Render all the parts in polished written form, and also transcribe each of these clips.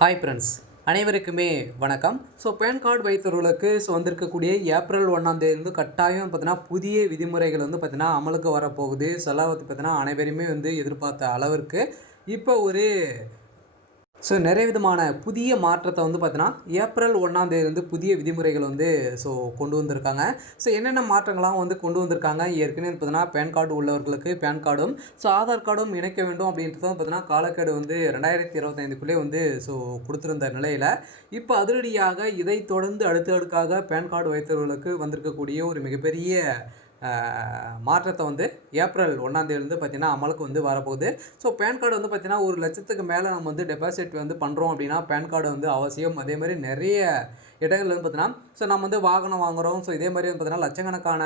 Hi friends, அனைவருக்குமே வணக்கம். Pan card வைத்தவர்களுக்கு வந்திருக்கக்கூடிய ஏப்ரல் 1ஆம் தேதியிலிருந்து கட்டாயம் பார்த்தீங்கன்னா புதிய விதிமுறைகள் பார்த்தீங்கன்னா அமலுக்கு வரப்போகுது. பார்த்தீங்கன்னா அனைவருமே எதிர்பார்த்த அளவிற்கு இப்போ ஒரு நிறைய விதமான புதிய மாற்றத்தை பார்த்தீங்கன்னா ஏப்ரல் 1ஆம் தேதியிலிருந்து புதிய விதிமுறைகள் கொண்டு வந்திருக்காங்க. என்னென்ன மாற்றங்கள்லாம் கொண்டு வந்திருக்காங்க, ஏற்கனவே பார்த்தீங்கன்னா பேன் கார்டு உள்ளவர்களுக்கு பேன் கார்டும் ஆதார் கார்டும் இணைக்க வேண்டும் அப்படின்றது பார்த்தீங்கன்னா காலக்கெடு 2025க்குள்ளே கொடுத்துருந்த நிலையில் இப்போ அதிரடியாக இதை தொடர்ந்து அடுத்தடுக்காக பேன் கார்டு வைத்தவர்களுக்கு வந்திருக்கக்கூடிய ஒரு மிகப்பெரிய மாற்றத்தை ஏப்ரல் 1ஆம் தேதியிலேருந்து பார்த்தீங்கன்னா அமலுக்கு வரப்போகுது. பேன் கார்டு பார்த்தீங்கன்னா 1,00,000க்கு மேலே நம்ம டெபாசிட் பண்ணுறோம் அப்படின்னா பேன் கார்டு அவசியம். அதே மாதிரி நிறைய இடங்கள் பார்த்தீங்கன்னா நம்ம வாகனம் வாங்குகிறோம். இதே மாதிரி பார்த்தீங்கன்னா லட்சக்கணக்கான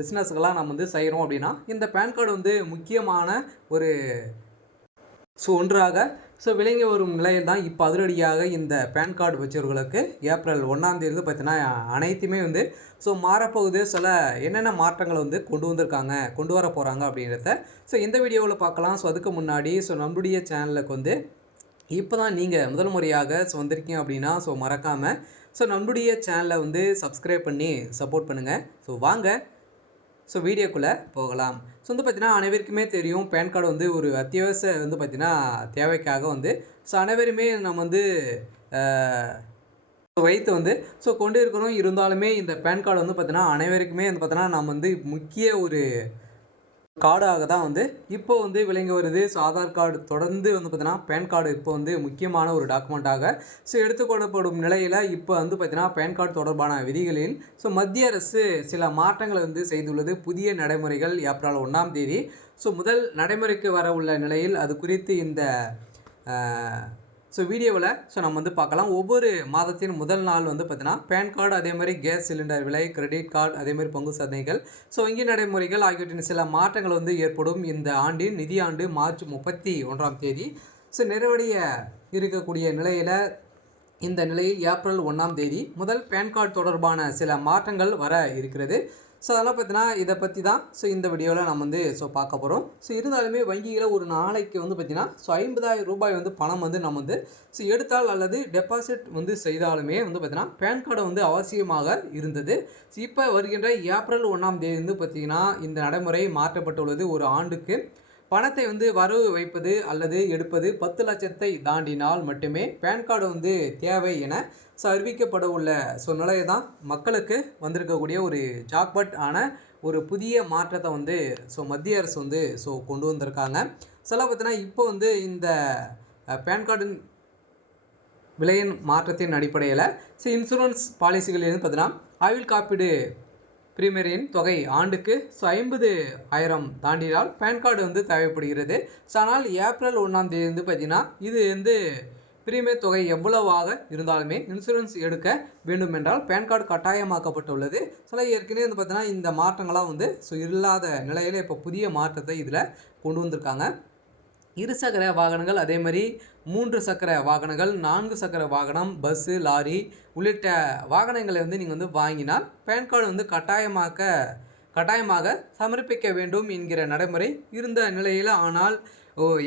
பிஸ்னஸ்கெல்லாம் நம்ம செய்கிறோம் அப்படின்னா இந்த பேன் கார்டு முக்கியமான ஒரு ஒன்றாக விளங்கி வரும் நிலையில் தான் இப்போ அதிரடியாக இந்த பேன் கார்டு வச்சவர்களுக்கு ஏப்ரல் 1ஆம் தேதி பார்த்தீங்கன்னா அனைத்துமே மாறப்போகுது. என்னென்ன மாற்றங்களை கொண்டு வந்திருக்காங்க, கொண்டு வர போகிறாங்க அப்படின்றத இந்த வீடியோவில் பார்க்கலாம். அதுக்கு முன்னாடி நம்மளுடைய சேனலுக்கு இப்போ தான் நீங்கள் முதல் முறையாக வந்திருக்கீங்க அப்படின்னா மறக்காமல் நம்மளுடைய சேனலை சப்ஸ்கிரைப் பண்ணி சப்போர்ட் பண்ணுங்கள். வாங்க வீடியோக்குள்ளே போகலாம். பார்த்தீங்கன்னா அனைவருக்குமே தெரியும் பேன் கார்டு ஒரு அத்தியாவசிய பார்த்தீங்கன்னா தேவைக்காக அனைவருமே நம்ம வைத்து கொண்டு இருக்கிறோம். இருந்தாலுமே இந்த பேன் கார்டு பார்த்தீங்கன்னா அனைவருக்குமே பார்த்தீங்கன்னா நம்ம முக்கிய ஒரு கார்டாக தான் இப்போ விளங்கி வருது. ஆதார் கார்டு தொடர்ந்து பார்த்தீங்கன்னா பேன் கார்டு இப்போ முக்கியமான ஒரு டாக்குமெண்ட்டாக எடுத்துக்கொள்ளப்படும் நிலையில் இப்போ பார்த்தீங்கன்னா பேன் கார்டு தொடர்பான விதிகளில் மத்திய அரசு சில மாற்றங்களை செய்துள்ளது. புதிய நடைமுறைகள் ஏப்ரல் 1ஆம் தேதி முதல் நடைமுறைக்கு வர உள்ள நிலையில் அது குறித்து இந்த வீடியோவில் நம்ம பார்க்கலாம். ஒவ்வொரு மாதத்தின் முதல் நாள் பார்த்தீங்கன்னா பேன் கார்டு, அதே மாதிரி கேஸ் சிலிண்டர் விலை, கிரெடிட் கார்டு, அதே மாதிரி பங்கு சந்தைகள் வங்கி நடைமுறைகள் ஆகியவற்றின் சில மாற்றங்கள் ஏற்படும். இந்த ஆண்டின் நிதியாண்டு மார்ச் 31ஆம் தேதி நிறைவடைய இருக்கக்கூடிய நிலையில் இந்த நிலையில் ஏப்ரல் 1ஆம் தேதி முதல் பேன் கார்டு தொடர்பான சில மாற்றங்கள் வர இருக்கிறது. அதெல்லாம் பார்த்தீங்கன்னா இதை பற்றி தான் இந்த வீடியோவில் நம்ம பார்க்க போகிறோம். இருந்தாலுமே வங்கியில் ஒரு நாளைக்கு பார்த்தீங்கன்னா 50,000 ரூபாய் பணம் நம்ம எடுத்தால் அல்லது டெபாசிட் செய்தாலுமே பார்த்தீங்கன்னா பேன் கார்டு அவசியமாக இருந்தது. இப்போ வருகின்ற ஏப்ரல் 1ஆம் தேதி பார்த்தீங்கன்னா இந்த நடைமுறை மாற்றப்பட்டுள்ளது. ஒரு ஆண்டுக்கு பணத்தை வரவு வைப்பது அல்லது எடுப்பது 10 லட்சத்தை தாண்டினால் மட்டுமே பேன் கார்டு தேவை என அறிவிக்கப்பட உள்ள நிலையை தான் மக்களுக்கு வந்திருக்கக்கூடிய ஒரு ஜாக்பாட் ஆன ஒரு புதிய மாற்றத்தை மத்திய அரசு கொண்டு வந்திருக்காங்க. பார்த்தீங்கன்னா இப்போ இந்த பேன் கார்டின் விலையின் மாற்றத்தின் அடிப்படையில் இன்சூரன்ஸ் பாலிசிகளில் பார்த்தீங்கன்னா ஆயுள் காப்பீடு பிரீமியரின் தொகை ஆண்டுக்கு 50,000 தாண்டினால் பேன் கார்டு தேவைப்படுகிறது. ஆனால் ஏப்ரல் 1ஆம் தேதி பார்த்தீங்கன்னா இது பிரீமியர் தொகை எவ்வளவாக இருந்தாலுமே இன்சூரன்ஸ் எடுக்க வேண்டும் என்றால் பேன் கார்டு கட்டாயமாக்கப்பட்டுள்ளது. ஏற்கனவே பார்த்தீங்கன்னா இந்த மாற்றங்களாம் இல்லாத நிலையில் இப்போ புதிய மாற்றத்தை இதில் கொண்டு வந்திருக்காங்க. 2 சக்கர வாகனங்கள், அதே மாதிரி 3 சக்கர வாகனங்கள், 4 சக்கர வாகனம், பஸ்ஸு, லாரி உள்ளிட்ட வாகனங்களை நீங்கள் வாங்கினால் பேன் கார்டு கட்டாயமாக சமர்ப்பிக்க வேண்டும் என்கிற நடைமுறை இருந்த நிலையில், ஆனால்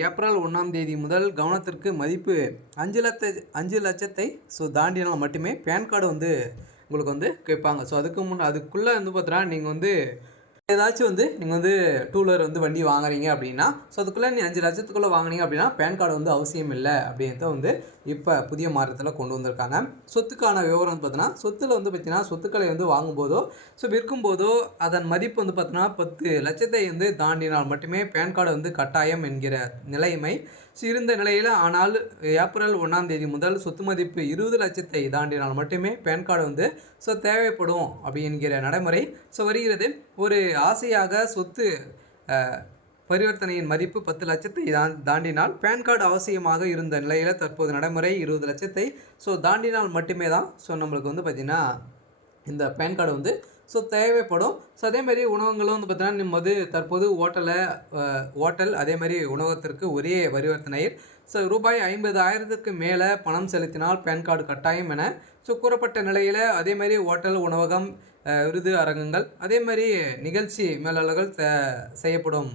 ஏப்ரல் 1ஆம் தேதி முதல் கவனத்திற்கு மதிப்பு 5 லட்சத்தை தாண்டினால் மட்டுமே பேன் கார்டு உங்களுக்கு கேட்பாங்க. அதுக்குள்ளே பார்த்தீங்கன்னா நீங்கள் ஏதாச்சும் நீங்கள் டூ வீலர் வண்டி வாங்குறீங்க அப்படின்னா அதுக்குள்ளே நீ 5 லட்சத்துக்குள்ளே வாங்கினீங்க அப்படின்னா பேன் கார்டு அவசியம் இல்லை அப்படின்றத இப்போ புதிய மாற்றத்தில் கொண்டு வந்திருக்காங்க. சொத்துக்கான விவரம் பார்த்தீங்கன்னா சொத்தில் பார்த்தீங்கன்னா சொத்துக்களை வாங்கும்போதோ விற்கும்போதோ அதன் மதிப்பு பார்த்தீங்கன்னா 10 லட்சத்தை தாண்டினால் மட்டுமே பேன் கார்டு கட்டாயம் என்கிற நிலைமை இருந்த நிலையில், ஆனால் ஏப்ரல் 1ஆம் தேதி முதல் சொத்து மதிப்பு 20 லட்சத்தை தாண்டினால் மட்டுமே பேன் கார்டு தேவைப்படும் அப்படி என்கிற நடைமுறை வருகிறது. ஒரு ஆசையாக சொத்து பரிவர்த்தனையின் மதிப்பு 10 லட்சத்தை தாண்டினால் பேன் கார்டு அவசியமாக இருந்த நிலையில் தற்போது நடைமுறை 20 லட்சத்தை தாண்டினால் மட்டுமே தான் நம்மளுக்கு பார்த்திங்கன்னா இந்த பேன் கார்டு தேவைப்படும். அதேமாதிரி உணவகங்களும் பார்த்தீங்கன்னா தற்போது ஹோட்டல் அதேமாதிரி உணவகத்திற்கு ஒரே பரிவர்த்தனையில் ரூபாய் 50,000க்கு மேலே பணம் செலுத்தினால் பேன் கார்டு கட்டாயம் என கூறப்பட்ட நிலையில், அதேமாதிரி ஹோட்டல், உணவகம், விருது அரங்கங்கள், அதே மாதிரி நிகழ்ச்சி மேலாளர்கள் செய்யப்படும்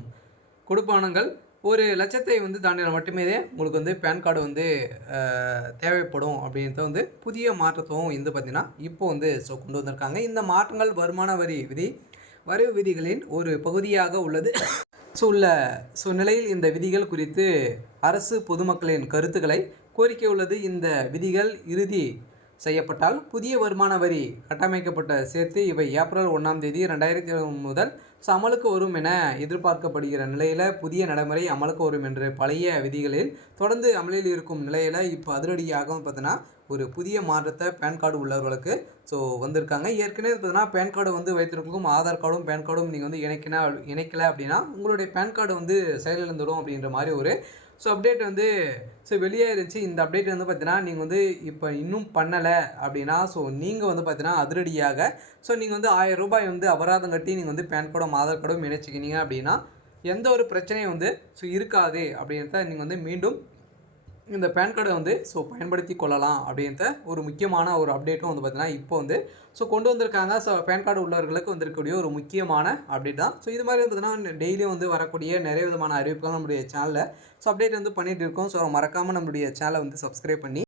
கொடுப்பானங்கள் ஒரு லட்சத்தை வந்து தாண்டினால் மட்டுமே உங்களுக்கு வந்து பேன் கார்டு வந்து தேவைப்படும் அப்படின்றத வந்து புதிய மாற்றத்தும் வந்து பார்த்தீங்கன்னா இப்போ வந்து கொண்டு வந்திருக்காங்க. இந்த மாற்றங்கள் வருமான வரி விதிகளின் ஒரு பகுதியாக உள்ளது. நிலையில் இந்த விதிகள் குறித்து அரசு பொதுமக்களின் கருத்துக்களை கோரிக்கை உள்ளது. இந்த விதிகள் இறுதி செய்யப்பட்டால் புதிய வருமான வரி கட்டமைக்கப்பட்ட சேர்த்து இவை ஏப்ரல் 1ஆம் தேதி 2020 முதல் அமலுக்கு வரும் என எதிர்பார்க்கப்படுகிற நிலையில் புதிய நடைமுறை அமலுக்கு வரும் என்று பழைய விதிகளில் தொடர்ந்து அமலில் இருக்கும் நிலையில் இப்போ அதிரடியாக பார்த்தீங்கன்னா ஒரு புதிய மாற்றத்தை பேன் கார்டு உள்ளவர்களுக்கு வந்திருக்காங்க. ஏற்கனவே பார்த்தீங்கன்னா பேன் கார்டு வந்து வைத்திருக்கும் ஆதார் கார்டும் பேன் கார்டும் நீங்கள் வந்து இணைக்கலை அப்படின்னா உங்களுடைய பேன் கார்டு வந்து செயலிழந்துடும் அப்படின்ற மாதிரி ஒரு அப்டேட் வந்து வெளியே இருந்துச்சு. இந்த அப்டேட் வந்து பார்த்தீங்கன்னா நீங்கள் வந்து இப்போ இன்னும் பண்ணலை அப்படின்னா நீங்கள் வந்து பார்த்தீங்கன்னா அதிரடியாக நீங்கள் வந்து ₹1000 வந்து அபராதம் கட்டி நீங்கள் வந்து பேன் கார்டும் ஆதார் கார்டும் இணைச்சிக்கினீங்க அப்படின்னா எந்த ஒரு பிரச்சனையும் வந்து இருக்காது அப்படின்றத நீங்கள் வந்து மீண்டும் இந்த பேன் கார்டை வந்து பயன்படுத்தி கொள்ளலாம் அப்படின்ற ஒரு முக்கியமான ஒரு அப்டேட்டும் வந்து பார்த்தீங்கன்னா இப்போ வந்து கொண்டு வந்திருக்காங்க. பேன் கார்டு உள்ளவர்களுக்கு வந்திருக்கக்கூடிய ஒரு முக்கியமான அப்டேட் தான். இது மாதிரி பார்த்தீங்கன்னா டெய்லியும் வந்து வரக்கூடிய நிறைய விதமான அறிவிப்புகள் நம்மளுடைய சேனலில் அப்டேட் வந்து பண்ணிகிட்டு இருக்கோம். மறக்காமல் நம்மளுடைய சேனலை வந்து சப்ஸ்கிரைப் பண்ணி